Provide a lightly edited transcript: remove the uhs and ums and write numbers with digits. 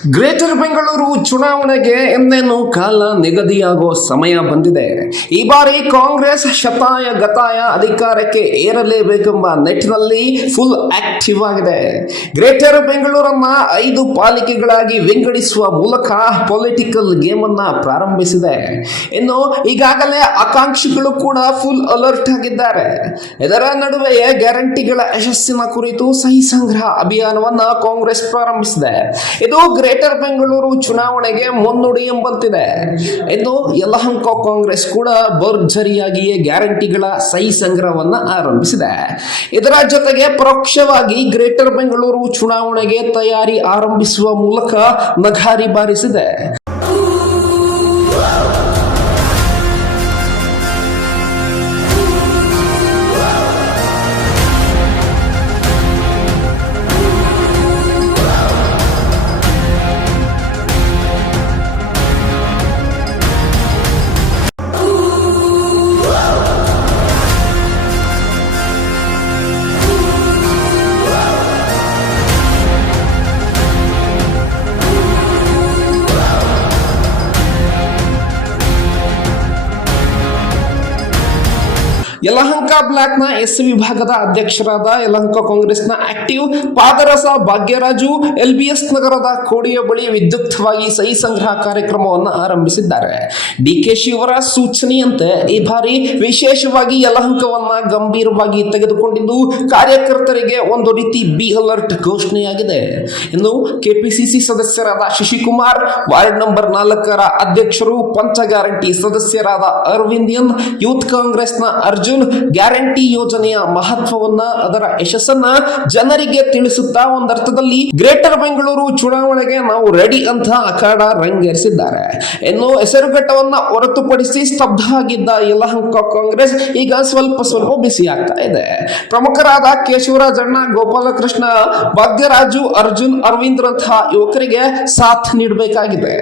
Greater Bengaluru ಚುನಾವಣೆಗೆ ಇನ್ನೇನು ಕಾಲ ನಿಗದಿಯಾಗೋ ಸಮಯ ಬಂದಿದೆ. ಈ ಬಾರಿ ಕಾಂಗ್ರೆಸ್ ಶತಾಯ ಗತಾಯ ಅಧಿಕಾರಕ್ಕೆ ಏರಲೇಬೇಕೆಂಬ ನಿಟ್ಟಿನಲ್ಲಿ ಫುಲ್ ಆಕ್ಟಿವ್ ಆಗಿದೆ. ಗ್ರೇಟರ್ ಬೆಂಗಳೂರನ್ನ 5 ಪಾಲಿಕೆಗಳಾಗಿ ವಿಂಗಡಿಸುವ ಮೂಲಕ ಪೊಲಿಟಿಕಲ್ ಗೇಮ್ ಅನ್ನ ಪ್ರಾರಂಭಿಸಿದೆ. ಇನ್ನು ಈಗಾಗಲೇ ಆಕಾಂಕ್ಷಿಗಳು ಕೂಡ ಫುಲ್ ಅಲರ್ಟ್ ಆಗಿದ್ದಾರೆ. ಇದರ ನಡುವೆಯೇ ಗ್ಯಾರಂಟಿಗಳ ಯಶಸ್ಸಿನ ಕುರಿತು ಸಹಿ ಸಂಗ್ರಹ ಅಭಿಯಾನವನ್ನ ಕಾಂಗ್ರೆಸ್ ಪ್ರಾರಂಭಿಸಿದೆ. ಇದು ಗ್ರೇಟರ್ ಬೆಂಗಳೂರು ಚುನಾವಣೆಗೆ ಮುನ್ನುಡಿ ಎಂಬಂತಿದೆ. ಇನ್ನು ಯಲಹಂಕ ಕಾಂಗ್ರೆಸ್ ಕೂಡ ಭರ್ಜರಿಯಾಗಿಯೇ ಗ್ಯಾರಂಟಿಗಳ ಸಹಿ ಸಂಗ್ರಹವನ್ನ ಆರಂಭಿಸಿದೆ. ಇದರ ಜೊತೆಗೆ ಪರೋಕ್ಷವಾಗಿ ಗ್ರೇಟರ್ ಬೆಂಗಳೂರು ಚುನಾವಣೆಗೆ ತಯಾರಿ ಆರಂಭಿಸುವ ಮೂಲಕ ನಗಾರಿ ಬಾರಿಸಿದೆ. ಯಲಹಂಕ ಬ್ಲಾಕ್ನ ಎಸ್ ವಿಭಾಗದ ಅಧ್ಯಕ್ಷರಾದ ಯಲಹಂಕ ಕಾಂಗ್ರೆಸ್ನ ಆಕ್ಟಿವ್ ಪಾದರಸ ಭಾಗ್ಯರಾಜು LBS ನಗರದ ಕೋಡಿಯ ಬಳಿ ವಿದ್ಯುಕ್ತವಾಗಿ ಸಹಿ ಸಂಗ್ರಹ ಕಾರ್ಯಕ್ರಮವನ್ನು ಆರಂಭಿಸಿದ್ದಾರೆ. DK ಶಿವರ ಸೂಚನೆಯಂತೆ ಈ ಬಾರಿ ವಿಶೇಷವಾಗಿ ಯಲಹಂಕವನ್ನ ಗಂಭೀರವಾಗಿ ತೆಗೆದುಕೊಂಡಿದ್ದು ಕಾರ್ಯಕರ್ತರಿಗೆ ಒಂದು ರೀತಿ ಬಿ ಅಲರ್ಟ್ ಘೋಷಣೆಯಾಗಿದೆ. ಇನ್ನು KPCC ಸದಸ್ಯರಾದ ಶಶಿಕುಮಾರ್, ವಾರ್ಡ್ ನಂಬರ್ 4ರ ಅಧ್ಯಕ್ಷರು, ಪಂಚ ಗ್ಯಾರಂಟಿ ಸದಸ್ಯರಾದ ಅರವಿಂದಿಯನ್, ಯೂತ್ ಕಾಂಗ್ರೆಸ್ನ ಅರ್ಜುನ್ ಗ್ಯಾರಂಟಿ ಯೋಜನೆಯ ಮಹತ್ವವನ್ನ, ಅದರ ಯಶಸ್ಸನ್ನ ಜನರಿಗೆ ತಿಳಿಸುತ್ತಾ ಒಂದರ್ಥದಲ್ಲಿ ಗ್ರೇಟರ್ ಬೆಂಗಳೂರು ಚುನಾವಣೆಗೆ ನಾವು ರೆಡಿ ಅಂತ ಅಖಾಡ ರಂಗೇರಿಸಿದ್ದಾರೆ. ಇನ್ನು ಹೆಸರುಘಟ್ಟವನ್ನ ಹೊರತುಪಡಿಸಿ ಸ್ತಬ್ಧ ಆಗಿದ್ದ ಯಲಹಂಕ ಕಾಂಗ್ರೆಸ್ ಈಗ ಸ್ವಲ್ಪ ಬಿಸಿ ಆಗ್ತಾ ಇದೆ. ಪ್ರಮುಖರಾದ ಕೇಶವರಾಜಣ್ಣ, ಗೋಪಾಲಕೃಷ್ಣ, ಭಾಗ್ಯರಾಜು, ಅರ್ಜುನ್, ಅರವಿಂದ್ರಂತಹ ಯುವಕರಿಗೆ ಸಾಥ್ ನೀಡಬೇಕಾಗಿದೆ.